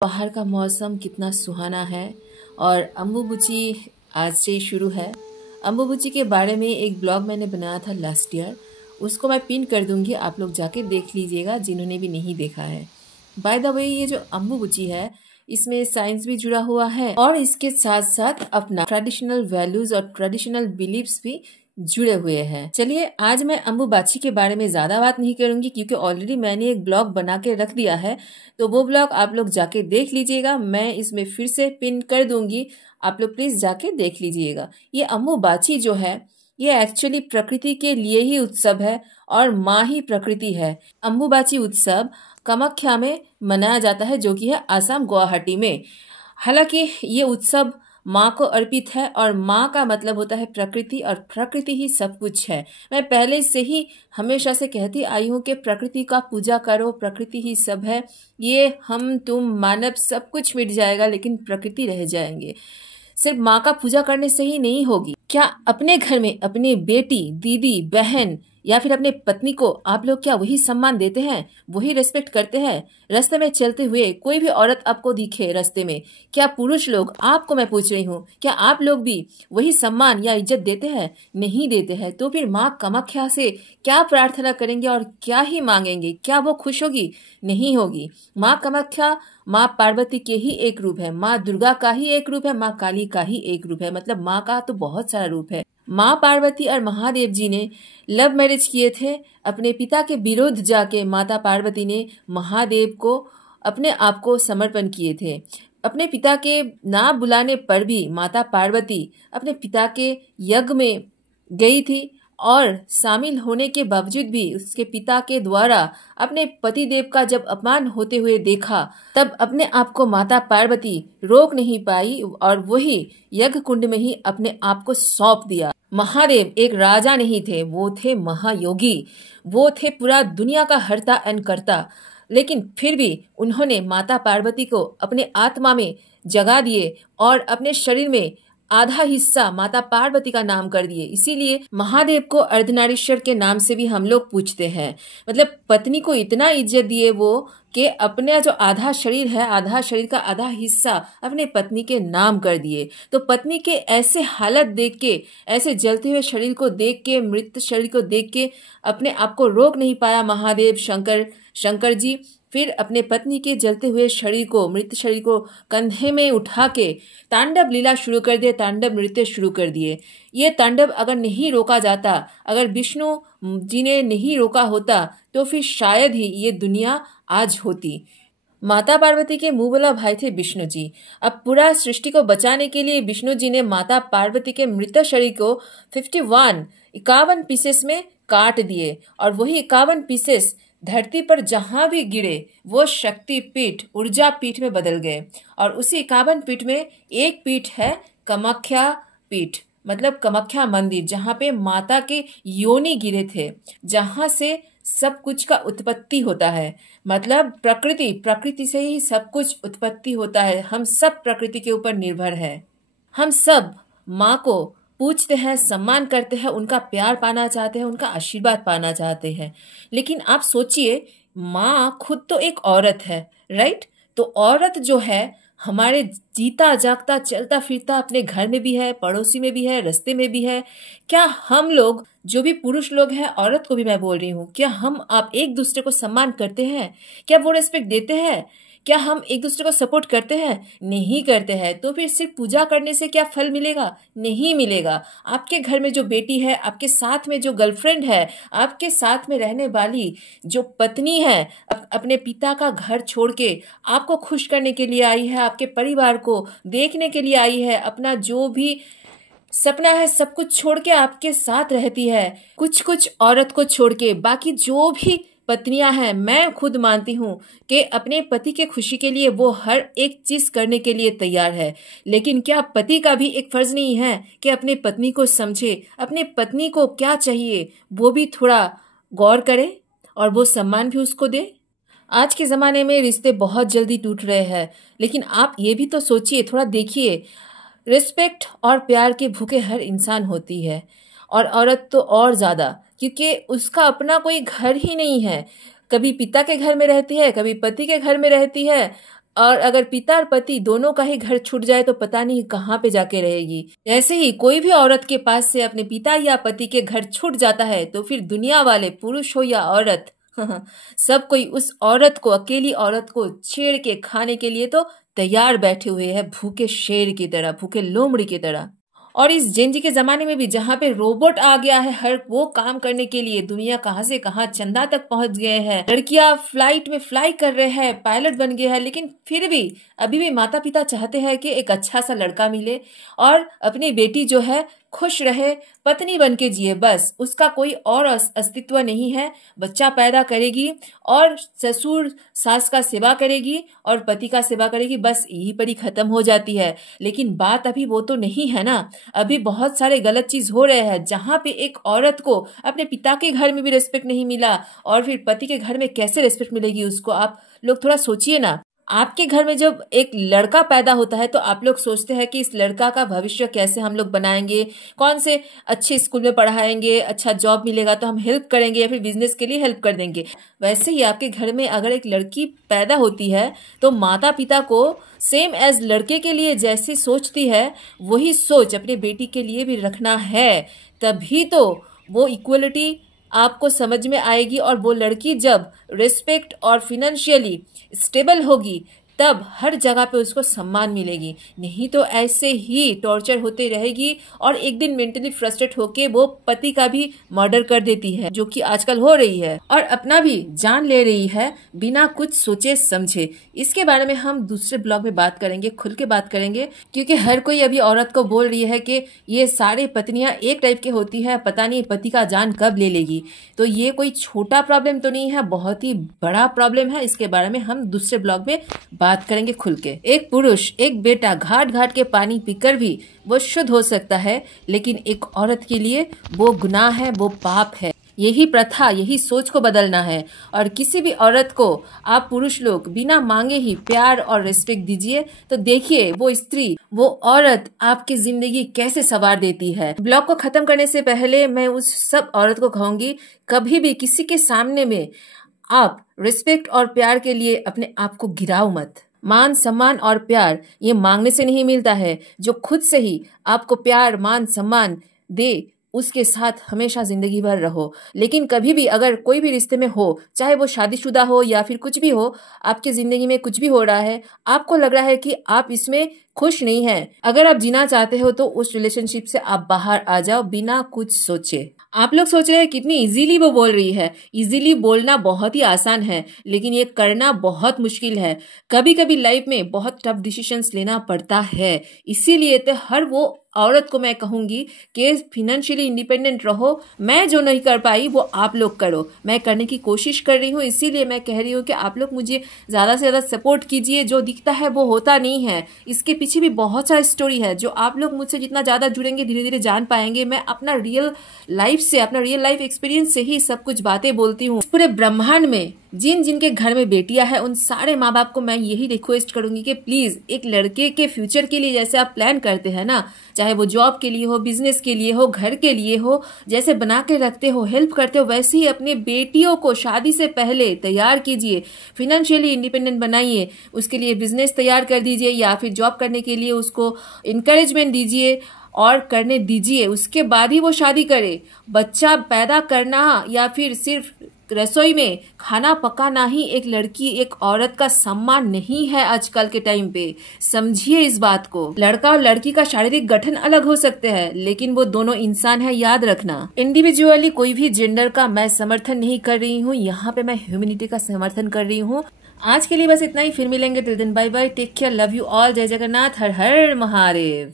बाहर का मौसम कितना सुहाना है और अम्बुबुची आज से ही शुरू है। अम्बुबुची के बारे में एक ब्लॉग मैंने बनाया था लास्ट ईयर, उसको मैं पिन कर दूंगी, आप लोग जाके देख लीजिएगा जिन्होंने भी नहीं देखा है। बाय द वे, ये जो अम्बुबुची है इसमें साइंस भी जुड़ा हुआ है और इसके साथ साथ अपना ट्रेडिशनल वैल्यूज और ट्रेडिशनल बिलीव्स भी जुड़े हुए हैं। चलिए, आज मैं अम्बुबाची के बारे में ज्यादा बात नहीं करूंगी क्योंकि ऑलरेडी मैंने एक ब्लॉग बना के रख दिया है, तो वो ब्लॉग आप लोग जाके देख लीजिएगा। मैं इसमें फिर से पिन कर दूंगी, आप लोग प्लीज जाके देख लीजिएगा। ये अम्बुबाची जो है ये एक्चुअली प्रकृति के लिए ही उत्सव है और माँ ही प्रकृति है। अम्बुबाची उत्सव कामाख्या में मनाया जाता है, जो कि है आसाम गुवाहाटी में। हालांकि ये उत्सव माँ को अर्पित है और माँ का मतलब होता है प्रकृति और प्रकृति ही सब कुछ है। मैं पहले से ही हमेशा से कहती आई हूँ कि प्रकृति का पूजा करो, प्रकृति ही सब है। ये हम तुम मानव सब कुछ मिट जाएगा लेकिन प्रकृति रह जाएंगे। सिर्फ माँ का पूजा करने से ही नहीं होगी। क्या अपने घर में अपनी बेटी, दीदी, बहन या फिर अपने पत्नी को आप लोग क्या वही सम्मान देते हैं, वही रेस्पेक्ट करते हैं? रास्ते में चलते हुए कोई भी औरत आपको दिखे रास्ते में, क्या पुरुष लोग, आपको मैं पूछ रही हूँ, क्या आप लोग भी वही सम्मान या इज्जत देते हैं? नहीं देते हैं। तो फिर माँ कामाख्या से क्या प्रार्थना करेंगे और क्या ही मांगेंगे? क्या वो खुश होगी? नहीं होगी। माँ कामाख्या माँ पार्वती के ही एक रूप है, माँ दुर्गा का ही एक रूप है, माँ काली का ही एक रूप है। मतलब माँ का तो बहुत सारा रूप है। माँ पार्वती और महादेव जी ने लव मैरिज किए थे। अपने पिता के विरुद्ध जाके माता पार्वती ने महादेव को अपने आप को समर्पण किए थे। अपने पिता के ना बुलाने पर भी माता पार्वती अपने पिता के यज्ञ में गई थी और शामिल होने के बावजूद भी उसके पिता के द्वारा अपने पतिदेव का जब अपमान होते हुए देखा, तब अपने आप को माता पार्वती रोक नहीं पाई और वही यज्ञ कुंड में ही अपने आप को सौंप दिया। महादेव एक राजा नहीं थे, वो थे महायोगी, वो थे पूरा दुनिया का हर्ता एंड कर्ता। लेकिन फिर भी उन्होंने माता पार्वती को अपने आत्मा में जगा दिए और अपने शरीर में आधा हिस्सा माता पार्वती का नाम कर दिए। इसीलिए महादेव को अर्धनारीश्वर के नाम से भी हम लोग पूछते हैं। मतलब पत्नी को इतना इज्जत दिए वो कि अपने जो आधा शरीर है, आधा शरीर का आधा हिस्सा अपने पत्नी के नाम कर दिए। तो पत्नी के ऐसे हालत देख के, ऐसे जलते हुए शरीर को देख के, मृत शरीर को देख के अपने आप को रोक नहीं पाया महादेव शंकर जी। फिर अपने पत्नी के जलते हुए शरीर को, मृत शरीर को कंधे में उठा के तांडव लीला शुरू कर दिए, तांडव नृत्य शुरू कर दिए। ये तांडव अगर नहीं रोका जाता, अगर विष्णु जी ने नहीं रोका होता, तो फिर शायद ही ये दुनिया आज होती। माता पार्वती के मुंह बोला भाई थे विष्णु जी। अब पूरा सृष्टि को बचाने के लिए विष्णु जी ने माता पार्वती के मृत शरीर को 51 पीसेस में काट दिए और वही 51 पीसेस धरती पर जहां भी गिरे वो शक्ति पीठ, ऊर्जा पीठ में बदल गए। और उसी 51 पीठ में एक पीठ है कामाख्या पीठ, मतलब कामाख्या मंदिर, जहाँ पे माता के योनि गिरे थे, जहाँ से सब कुछ का उत्पत्ति होता है। मतलब प्रकृति से ही सब कुछ उत्पत्ति होता है। हम सब प्रकृति के ऊपर निर्भर है। हम सब माँ को पूछते हैं, सम्मान करते हैं, उनका प्यार पाना चाहते हैं, उनका आशीर्वाद पाना चाहते हैं। लेकिन आप सोचिए, माँ खुद तो एक औरत है, राइट? तो औरत जो है हमारे जीता जागता चलता फिरता अपने घर में भी है, पड़ोसी में भी है, रास्ते में भी है। क्या हम लोग जो भी पुरुष लोग हैं, औरत को भी मैं बोल रही हूँ, क्या हम आप एक दूसरे को सम्मान करते हैं? क्या वो रेस्पेक्ट देते हैं? क्या हम एक दूसरे को सपोर्ट करते हैं? नहीं करते हैं। तो फिर सिर्फ पूजा करने से क्या फल मिलेगा? नहीं मिलेगा। आपके घर में जो बेटी है, आपके साथ में जो गर्लफ्रेंड है, आपके साथ में रहने वाली जो पत्नी है, अपने पिता का घर छोड़ के आपको खुश करने के लिए आई है, आपके परिवार को देखने के लिए आई है, अपना जो भी सपना है सब कुछ छोड़ के आपके साथ रहती है। कुछ औरत को छोड़ के बाकी जो भी पत्नियां हैं, मैं खुद मानती हूँ कि अपने पति के खुशी के लिए वो हर एक चीज करने के लिए तैयार है। लेकिन क्या पति का भी एक फर्ज नहीं है कि अपने पत्नी को समझे, अपने पत्नी को क्या चाहिए वो भी थोड़ा गौर करे और वो सम्मान भी उसको दे? आज के ज़माने में रिश्ते बहुत जल्दी टूट रहे हैं, लेकिन आप ये भी तो सोचिए, थोड़ा देखिए, रिस्पेक्ट और प्यार के भूखे हर इंसान होती है और औरत तो और ज़्यादा, क्योंकि उसका अपना कोई घर ही नहीं है। कभी पिता के घर में रहती है, कभी पति के घर में रहती है और अगर पिता और पति दोनों का ही घर छूट जाए तो पता नहीं कहाँ पे जाके रहेगी। ऐसे ही कोई भी औरत के पास से अपने पिता या पति के घर छूट जाता है तो फिर दुनिया वाले, पुरुष हो या औरत, सब कोई उस औरत को, अकेली औरत को छेड़ के खाने के लिए तो तैयार बैठे हुए हैं, भूखे शेर की तरह, भूखे लोमड़ी की तरह। और इस जेनजी के जमाने में भी जहाँ पे रोबोट आ गया है हर वो काम करने के लिए, दुनिया कहाँ से कहाँ चंदा तक पहुंच गए हैं, लड़कियां फ्लाइट में फ्लाई कर रहे हैं, पायलट बन गए हैं, लेकिन फिर भी अभी भी माता पिता चाहते हैं कि एक अच्छा सा लड़का मिले और अपनी बेटी जो है खुश रहे, पत्नी बन के जिए, बस उसका कोई और अस्तित्व नहीं है। बच्चा पैदा करेगी और ससुर सास का सेवा करेगी और पति का सेवा करेगी, बस यही पड़ी खत्म हो जाती है। लेकिन बात अभी वो तो नहीं है ना, अभी बहुत सारे गलत चीज हो रहे हैं जहाँ पे एक औरत को अपने पिता के घर में भी रेस्पेक्ट नहीं मिला और फिर पति के घर में कैसे रेस्पेक्ट मिलेगी उसको। आप लोग थोड़ा सोचिए ना, आपके घर में जब एक लड़का पैदा होता है तो आप लोग सोचते हैं कि इस लड़का का भविष्य कैसे हम लोग बनाएंगे, कौन से अच्छे स्कूल में पढ़ाएंगे, अच्छा जॉब मिलेगा तो हम हेल्प करेंगे या फिर बिजनेस के लिए हेल्प कर देंगे। वैसे ही आपके घर में अगर एक लड़की पैदा होती है तो माता पिता को सेम एज लड़के के लिए जैसी सोचती है वही सोच अपनी बेटी के लिए भी रखना है, तभी तो वो इक्वलिटी आपको समझ में आएगी। और वो लड़की जब रिस्पेक्ट और फिनेंशियली स्टेबल होगी तब हर जगह पे उसको सम्मान मिलेगी, नहीं तो ऐसे ही टॉर्चर होते रहेगी और एक दिन मेंटली फ्रस्ट्रेट होके वो पति का भी मर्डर कर देती है, जो कि आजकल हो रही है, और अपना भी जान ले रही है बिना कुछ सोचे समझे। इसके बारे में हम दूसरे ब्लॉग में बात करेंगे, खुल के बात करेंगे, क्योंकि हर कोई अभी औरत को बोल रही है कि ये सारे पत्नियां एक टाइप की होती है, पता नहीं पति का जान कब ले लेगी। तो ये कोई छोटा प्रॉब्लम तो नहीं है, बहुत ही बड़ा प्रॉब्लम है। इसके बारे में हम दूसरे ब्लॉग में बात करेंगे खुल के। एक पुरुष, एक बेटा घाट घाट के पानी पीकर भी वो शुद्ध हो सकता है, लेकिन एक औरत के लिए वो गुनाह है, वो पाप है। यही प्रथा, यही सोच को बदलना है। और किसी भी औरत को आप पुरुष लोग बिना मांगे ही प्यार और रिस्पेक्ट दीजिए तो देखिए वो स्त्री, वो औरत आपकी जिंदगी कैसे संवार देती है। ब्लॉग को खत्म करने से पहले मैं उस सब औरत को कहूंगी, कभी भी किसी के सामने में आप रिस्पेक्ट और प्यार के लिए अपने आप को गिराओ मत। मान सम्मान और प्यार ये मांगने से नहीं मिलता है, जो खुद से ही आपको प्यार मान सम्मान दे उसके साथ हमेशा जिंदगी भर रहो। लेकिन कभी भी अगर कोई भी रिश्ते में हो, चाहे वो शादीशुदा हो या फिर कुछ भी हो, आपकी जिंदगी में कुछ भी हो रहा है, आपको लग रहा है कि आप इसमें खुश नहीं हैं, अगर आप जीना चाहते हो तो उस रिलेशनशिप से आप बाहर आ जाओ बिना कुछ सोचे। आप लोग सोच रहे हैं कितनी इजीली वो बोल रही है। इजीली बोलना बहुत ही आसान है, लेकिन ये करना बहुत मुश्किल है। कभी कभी लाइफ में बहुत टफ डिसीजंस लेना पड़ता है। इसीलिए तो हर वो औरत को मैं कहूंगी कि फिनेंशियली इंडिपेंडेंट रहो। मैं जो नहीं कर पाई वो आप लोग करो, मैं करने की कोशिश कर रही हूँ। इसीलिए मैं कह रही हूँ कि आप लोग मुझे ज्यादा से ज्यादा सपोर्ट कीजिए। जो दिखता है वो होता नहीं है, इसके पीछे भी बहुत सारा स्टोरी है जो आप लोग मुझसे जितना ज्यादा जुड़ेंगे धीरे धीरे जान पाएंगे। मैं अपना रियल लाइफ से, अपना रियल लाइफ एक्सपीरियंस से ही सब कुछ बातें बोलती हूँ। पूरे ब्रह्मांड में जिन जिनके घर में बेटियां हैं उन सारे माँ बाप को मैं यही रिक्वेस्ट करूंगी कि प्लीज एक लड़के के फ्यूचर के लिए जैसे आप प्लान करते हैं ना, चाहे वो जॉब के लिए हो, बिजनेस के लिए हो, घर के लिए हो, जैसे बना के रखते हो, हेल्प करते हो, वैसे ही अपने बेटियों को शादी से पहले तैयार कीजिए, फिनेंशियली इंडिपेंडेंट बनाइए, उसके लिए बिजनेस तैयार कर दीजिए या फिर जॉब करने के लिए उसको इंकरेजमेंट दीजिए और करने दीजिए। उसके बाद ही वो शादी करे। बच्चा पैदा करना या फिर सिर्फ रसोई में खाना पकाना ही एक लड़की, एक औरत का सम्मान नहीं है आजकल के टाइम पे। समझिए इस बात को। लड़का और लड़की का शारीरिक गठन अलग हो सकते हैं, लेकिन वो दोनों इंसान है, याद रखना। इंडिविजुअली कोई भी जेंडर का मैं समर्थन नहीं कर रही हूँ, यहाँ पे मैं ह्यूमैनिटी का समर्थन कर रही हूँ। आज के लिए बस इतना ही, फिर मिलेंगे। Till then bye bye, take care, love you all, जय जगन्नाथ, हर हर महादेव।